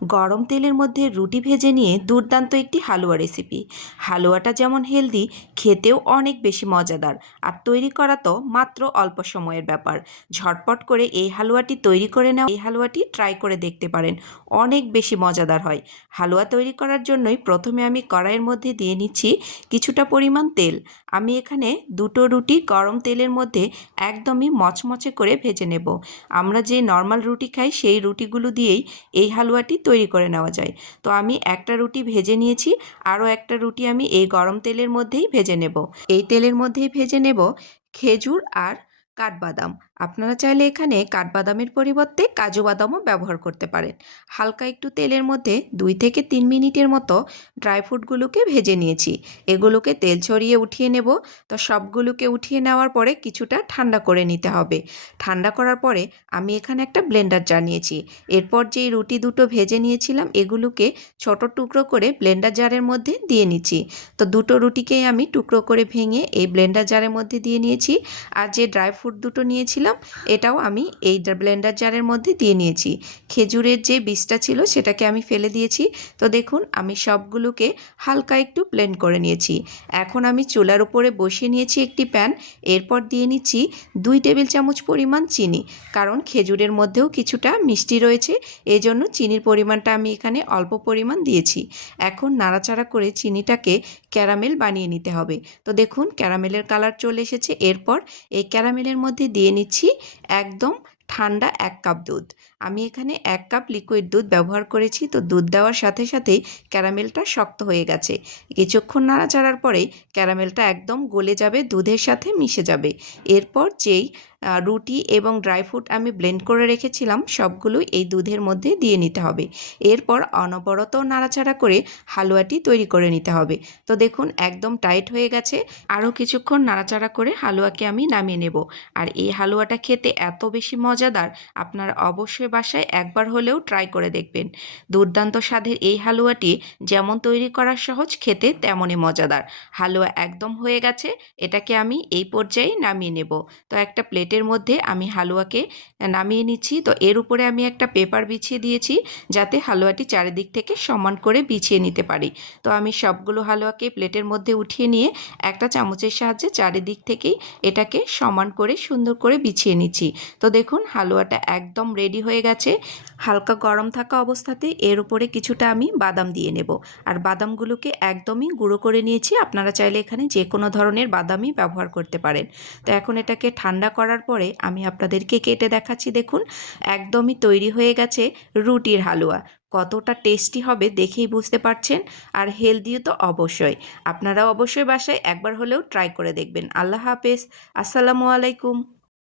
গরম তেলের মধ্যে রুটি ভেজে নিয়ে দুর্দান্ত একটি হালুয়া রেসিপি। হালুয়াটা যেমন হেলদি, খেতেও অনেক বেশি মজাদার। আর তৈরি করা তো মাত্র অল্প সময়ের ব্যাপার। ঝটপট করে এই হালুয়াটি তৈরি করে নাও। এই হালুয়াটি ট্রাই করে দেখতে পারেন, অনেক বেশি মজাদার হয়। হালুয়া তৈরি করার জন্যই প্রথমে আমি কড়াইয়ের মধ্যে দিয়ে নিচ্ছি কিছুটা পরিমাণ তেল। আমি এখানে দুটো রুটি গরম তেলের মধ্যে একদমই মচমচে করে ভেজে নেব। আমরা যে নর্মাল রুটি খাই সেই রুটিগুলো দিয়েই এই হালুয়াটি তৈরি করে নেওয়া যায়। তো আমি একটা রুটি ভেজে নিয়েছি, আরও একটা রুটি আমি এই গরম তেলের মধ্যেই ভেজে নেব। এই তেলের মধ্যেই ভেজে নেব খেজুর আর কাঠবাদাম। আপনারা চাইলে এখানে কাঠবাদামের পরিবর্তে কাজু বাদামও ব্যবহার করতে পারেন। হালকা একটু তেলের মধ্যে 2 থেকে 3 মিনিটের মতো ড্রাই ফ্রুটগুলোকে ভেজে নিয়েছি। এগুলোকে তেল ছড়িয়ে উঠিয়ে নেব। তো সবগুলোকে উঠিয়ে নেওয়ার পরে কিছুটা ঠান্ডা করে নিতে হবে। ঠান্ডা করার পরে আমি এখানে একটা ব্লেন্ডার জার নিয়েছি। এরপর যেই রুটি দুটো ভেজে নিয়েছিলাম এগুলোকে ছোট টুকরো করে ব্লেন্ডার জারের মধ্যে দিয়ে নিচ্ছি। তো দুটো রুটিকেই আমি টুকরো করে ভেঙে এই ব্লেন্ডার জারের মধ্যে দিয়ে নিয়েছি। আর যে ড্রাই ফ্রুট দুটো নিয়েছিলাম এটাও আমি এই ব্লেন্ডার জারের মধ্যে দিয়ে নিয়েছি। খেজুরের যে বীজটা ছিল সেটাকে আমি ফেলে দিয়েছি। তো দেখুন আমি সবগুলোকে হালকা একটু ব্লেন্ড করে নিয়েছি। এখন আমি চুলার উপরে বসিয়ে নিয়েছি একটি প্যান। এরপর দিয়ে নিচ্ছি 2 টেবিল চামচ পরিমাণ চিনি, কারণ খেজুরের মধ্যেও কিছুটা মিষ্টি রয়েছে, এই জন্য চিনির পরিমাণটা আমি এখানে অল্প পরিমাণ দিয়েছি। এখন নাড়াচাড়া করে চিনিটাকে ক্যারামেল বানিয়ে নিতে হবে। তো দেখুন ক্যারামেলের কালার চলে এসেছে। এরপর এই ক্যারামেলের মধ্যে দিয়ে নিচ্ছি একদম ঠান্ডা 1 কাপ দুধ। আমি এখানে 1 কাপ লিকুইড দুধ ব্যবহার করেছি। তো দুধ দেওয়ার সাথে সাথেই ক্যারামেলটা শক্ত হয়ে গেছে। কিছুক্ষণ নাড়াচাড়ার পরেই ক্যারামেলটা একদম গলে যাবে, দুধের সাথে মিশে যাবে। এরপর যেই রুটি এবং ড্রাই ফ্রুট আমি ব্লেন্ড করে রেখেছিলাম সবগুলোই এই দুধের মধ্যে দিয়ে নিতে হবে। এরপর অনবরত নাড়াচাড়া করে হালুয়াটি তৈরি করে নিতে হবে। তো দেখুন একদম টাইট হয়ে গেছে। আরও কিছুক্ষণ নাড়াচাড়া করে হালুয়াকে আমি নামিয়ে নেব। আর এই হালুয়াটা খেতে এত বেশি মজাদার, আপনারা অবশ্যই বাসায় একবার হলেও ট্রাই করে দেখবেন। দুর্দান্ত স্বাদের এই হালুয়াটি যেমন তৈরি করা সহজ, খেতে তেমনই মজাদার। হালুয়া একদম হয়ে গেছে, এটাকে আমি এই পর্যায়ে নামিয়ে নেব। তো একটা প্লেটের মধ্যে আমি হালুয়াকে নামিয়ে নিচ্ছি। তো এর উপরে আমি একটা পেপার বিছিয়ে দিয়েছি যাতে হালুয়াটি চারিদিক থেকে সমান করে বিছিয়ে নিতে পারি। তো আমি সবগুলো হালুয়াকে প্লেটের মধ্যে উঠিয়ে নিয়ে একটা চামচের সাহায্যে চারিদিক থেকেই এটাকে সমান করে সুন্দর করে বিছিয়ে নিচ্ছি। তো দেখুন হালুয়াটা একদম রেডি হয়ে গেছে। হালকা গরম থাকা অবস্থাতেই এর উপরে কিছুটা আমি বাদাম দিয়ে নেব। আর বাদামগুলোকে একদমই গুঁড়ো করে নিয়েছি। আপনারা চাইলে এখানে যে কোনো ধরনের বাদামই ব্যবহার করতে পারেন। তো এখন এটাকে ঠান্ডা করার পরে আমি আপনাদেরকে কেটে দেখাচ্ছি। দেখুন একদমই তৈরি হয়ে গেছে রুটির হালুয়া। কতটা টেস্টি হবে দেখেই বুঝতে পারছেন। আর হেলদিও তো অবশ্যই। আপনারা অবশ্যই বাসায় একবার হলেও ট্রাই করে দেখবেন। আল্লাহ হাফেজ। আসসালামু আলাইকুম।